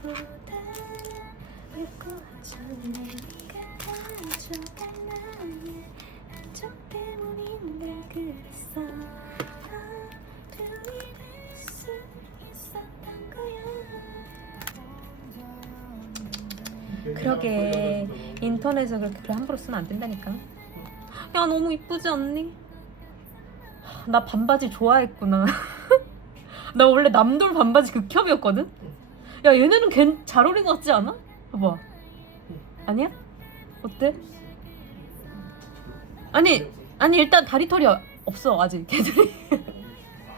그보다 유고하던 내가 아주가 나의 안정 때문인가 그랬어 그러게 인터넷에서 그렇게 글 함부로 쓰면 안 된다니까 야 너무 이쁘지 않니? 나 반바지 좋아했구나 나 원래 남돌 반바지 극혐이었거든? 야 얘네는 괜 잘 어울린 것 같지 않아? 봐봐 아니야? 어때? 아니 아니 일단 다리털이 없어 아직 걔들이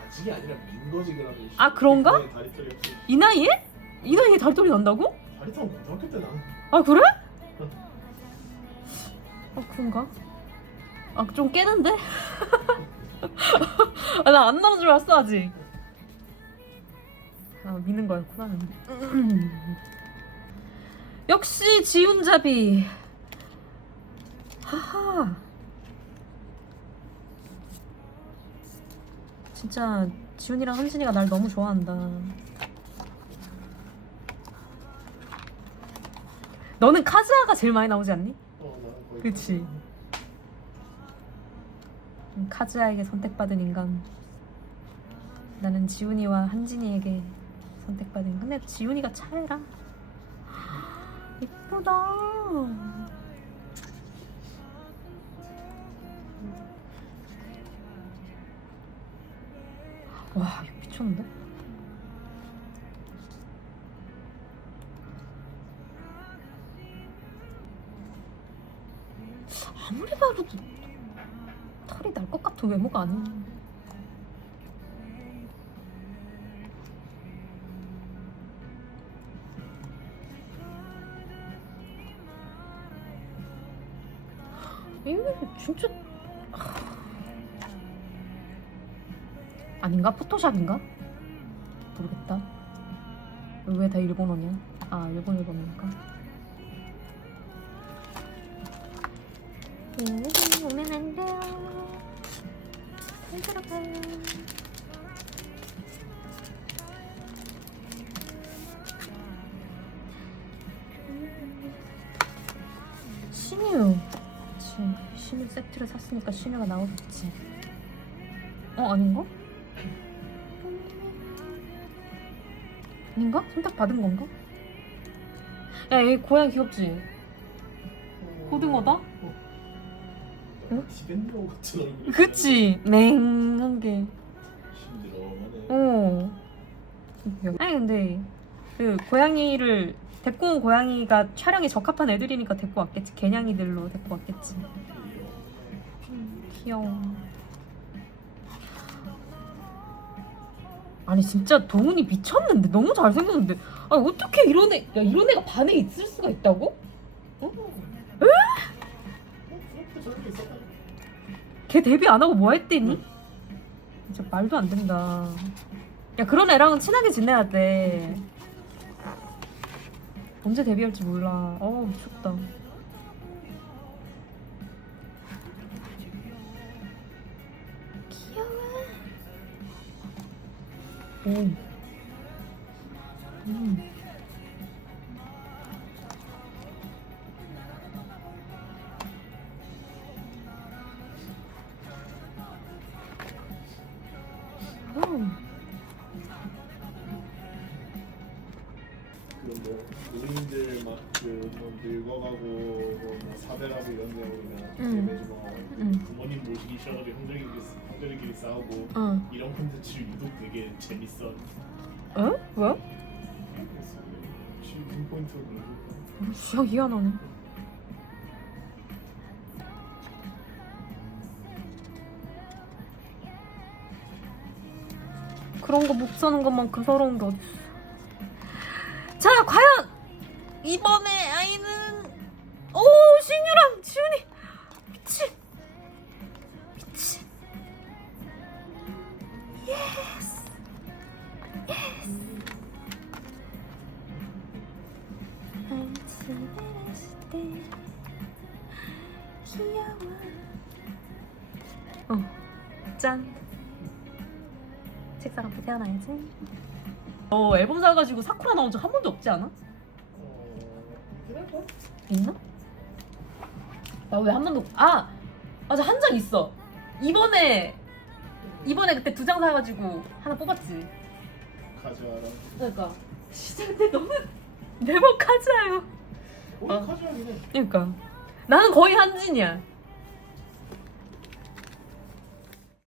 아직이 아니라 민 거지 그러면. 아, 그런가? 네, 다리털이. 이 나이에? 이 나이에 다리털이 난다고? 다리털 고등학교 때 나. 아 그래? 아 그런가? 아 좀 깨는데? 아, 나 안 나는 줄 알았어 아직 아 미는 거였구나 역시 지훈잡이 하하 진짜 지훈이랑 한진이가 날 너무 좋아한다 너는 카즈아가 제일 많이 나오지 않니? 어. 그치. 음, 카즈아에게 선택받은 인간. 나는 지훈이와 한진이에게 선택받은. 근데 지훈이가 차이라. 이쁘다. 와, 이거 미쳤는데? 아무리 봐도 털이 날 것 같은 외모가 아니 이거 진짜 아닌가? 포토샵인가? 모르겠다. 왜 다 일본어냐? 아 일본 일본어니까. 얘는 오면 안 돼요. 잘 들어가요. 신유 세트를 샀으니까 신유가 나오겠지. 어 아닌가? 아닌가? 선택 받은 건가? 야, 얘 고양 귀엽지? 고등어다? 응? 시겐로 같은 얼굴. 그치? 맹한 게. 힘들어하네. 어. 아니 근데 그 고양이를 데리고 온 고양이가 촬영에 적합한 애들이니까 데리고 왔겠지. 개냥이들로 데리고 왔겠지. 귀여워. 아니 진짜 동훈이 미쳤는데 너무 잘생겼는데 아니 어떻게 이런 애, 야 이런 애가 반에 있을 수가 있다고? 어. 걔 데뷔 안 하고 뭐 했대니? 진짜 말도 안 된다. 야 그런 애랑은 친하게 지내야 돼. 언제 데뷔할지 몰라. 어 미쳤다. 음. 음. 그뭐 늙어가고 뭐 사별하고 이런 데 오면 응. 매주 막 응. 부모님 모시기 싫어가지고 형제끼리 형제들끼리 싸우고 어. 이런 콘텐츠를 유독 되게 재밌어. 어? 왜? 지금 포인트로 그런 거. 진짜 희한하네. 그런 거 못 사는 것만큼 서러운 게 어딨어. 이번에 아이는 오 신유랑 지훈이. 미친. 미친. 예스. 예스. 어, 짠. 책상 앞에 태어나야지? 어 앨범 사가지고 사쿠라 나온 적 한 번도 없지 않아? 있나? 나 왜 한 번도 아 맞아 한 장 있어. 이번에 이번에 그때 두 장 사가지고 하나 뽑았지. 가져와라. 그러니까 시작 때 너무 매번 카즈아요. 어, 어. 가져와긴 해. 그러니까 나는 거의 한진이야.